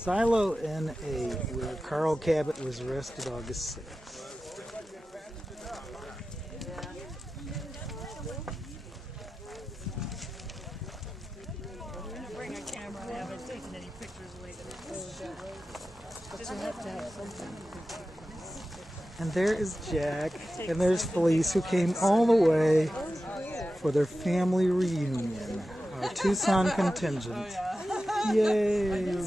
Silo N.A., where Carl Kabat was arrested August 6th. Bring a camera. I haven't taken any pictures lately. And there is Jack, and there's Felice, who came all the way for their family reunion. Our Tucson contingent. Yay!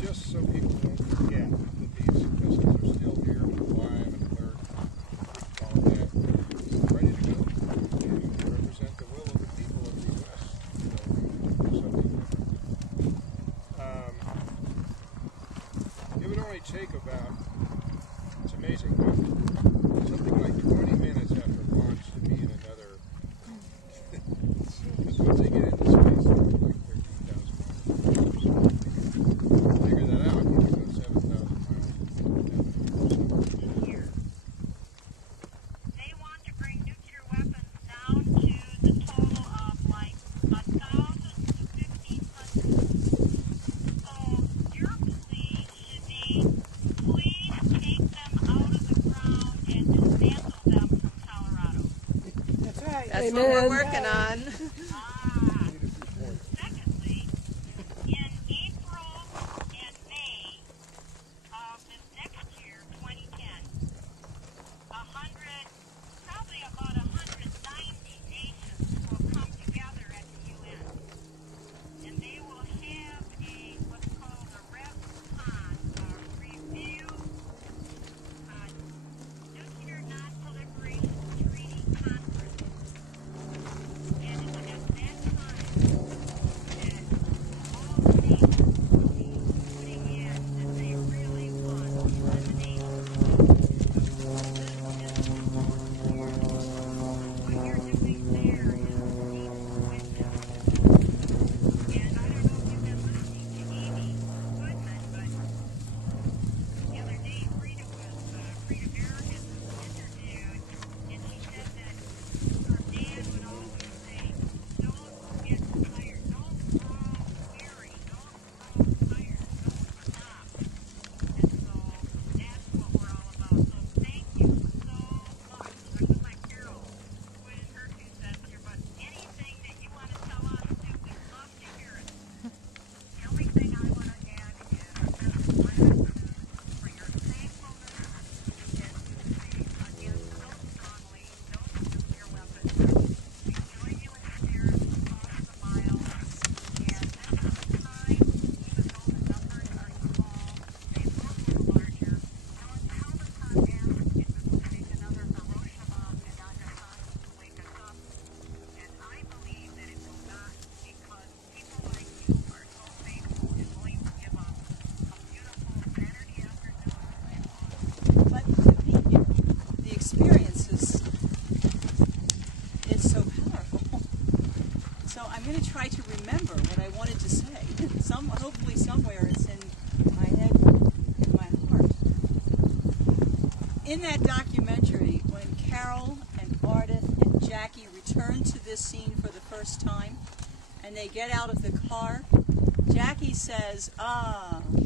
Just so people don't forget that these missiles are still here, alive and alert, all that, ready to go, and represent the will of the people of the U.S. It would only take about, it's amazing, something like 20 minutes after launch to be in another. Because once they get into space, they're like 13,000 miles. Figure that out, you go 7,000 miles. Here. They want to bring nuclear weapons down to the total of like 1,000 to 1,500. So your plea should be, please take them out of the ground and dismantle them from Colorado. That's right. That's what we're working on. Secondly, in April and May of this next year, 2010, probably about 190 nations will come together at the UN, and they will have what's called a review nuclear non-proliferation treaty conference. And it's at that time that all the nations will be putting in that they really want to eliminate what you're doing there is deep witness. And I don't know if you've been listening to Amy Goodman, but the other day Frida Bear had interviewed, and she said that her dad would always say, don't get tired, don't grow weary, don't grow tired, don't stop. And so that's what we're all about. So thank you so much. I'm with my Carol, put in her 2 cents here, but anything that you want to tell us too, we'd love to hear it. The only thing I want to add is gratitude for your thankfulness that you speak against so strongly those nuclear weapons. We join you in spirit across the mile, and this is the time, even though the numbers are small, they will grow larger. Now until the time ends, it will take another Hiroshima and Nagasaki to wake us up, and I believe that it will not, because people like you are so faithful and willing to give up a beautiful Saturday afternoon. But to be here, the experience is so powerful. So I'm going to try to remember what I wanted to say. Hopefully somewhere it's in my head, in my heart. In that documentary, when Carol and Ardeth and Jackie return to this scene for the first time, and they get out of the car, Jackie says,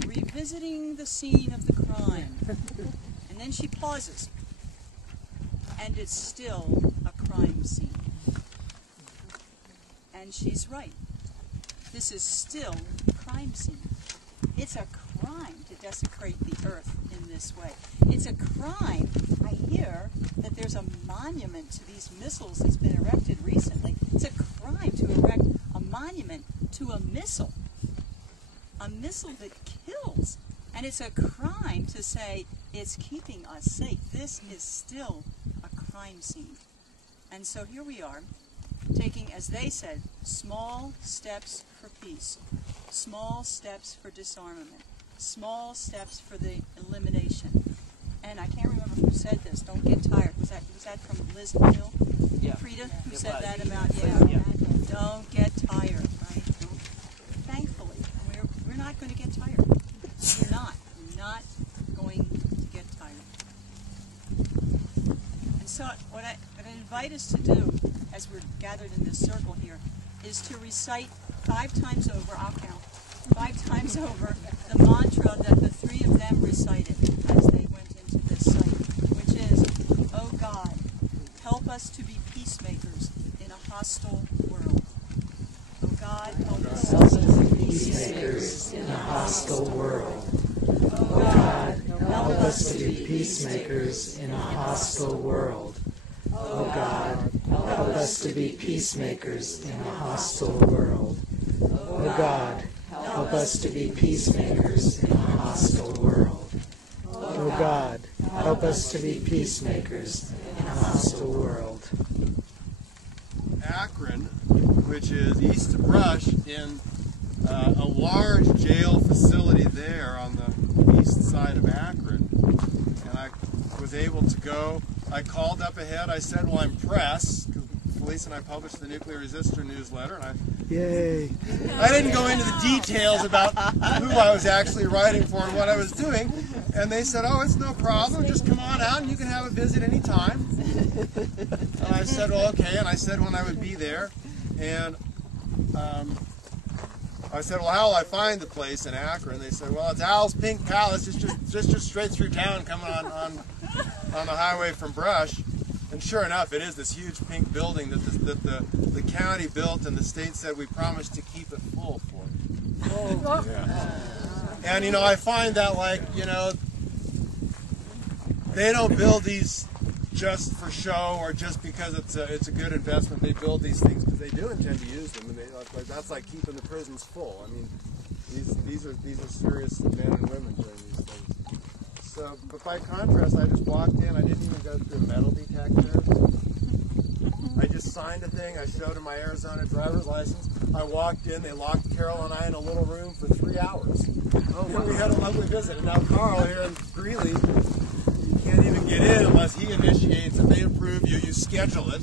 revisiting the scene of the crime. And then she pauses, and it's still a crime scene. And she's right. This is still a crime scene. It's a crime to desecrate the earth in this way. It's a crime. I hear that there's a monument to these missiles that's been erected recently. It's a crime to erect a monument to a missile that kills. And it's a crime to say it's keeping us safe. This is still a crime scene. And so here we are, taking, as they said, small steps for peace, small steps for disarmament, small steps for the elimination. And I can't remember who said this, don't get tired. Was that from Liz and Phil? Yeah. Frida, who said that about, don't get tired, right? Thankfully, we're not going to get tired. We're not going to get tired. And so what I invite us to do, as we're gathered in this circle here, is to recite 5 times over, I'll count, 5 times over the mantra that the 3 of them recited as they went into this site, which is, "Oh God, help us to be peacemakers in a hostile world. Oh God, help us to be Peacemakers in a hostile world. Oh God, help us to be peacemakers in a hostile world. Oh God, help us to be peacemakers in a hostile world. Oh God, help us to be peacemakers in a hostile world. Oh God, help us to be peacemakers in a hostile world." Akron, which is east of Brush, in a large jail facility there on the east side of Akron. And I was able to go. I called up ahead. I said, well, I'm press, because Felice and I published the Nuclear Resistor newsletter, and Yay. I didn't go into the details about who I was actually writing for and what I was doing. And they said, oh, it's no problem. Just come on out and you can have a visit anytime. And I said, well, okay. And I said when I would be there. And I said, well, how will I find the place in Akron? They said, well, it's Al's Pink Palace. It's just straight through town coming on the highway from Brush. And sure enough, it is this huge pink building that the county built, and the state said we promised to keep it full for it. Oh. Yeah. And, you know, I find that, like, you know, they don't build these just for show or just because it's a good investment. They build these things because they do intend to use them, and that's like keeping the prisons full. I mean, these are serious men and women doing these things. So, but by contrast, I just walked in. I didn't even go through a metal detector. I just signed a thing. I showed them my Arizona driver's license. I walked in. They locked Carol and I in a little room for 3 hours. Oh, we had a lovely visit. And now Carl here in Greeley, you can't even get in unless he initiates. If they approve you, you schedule it.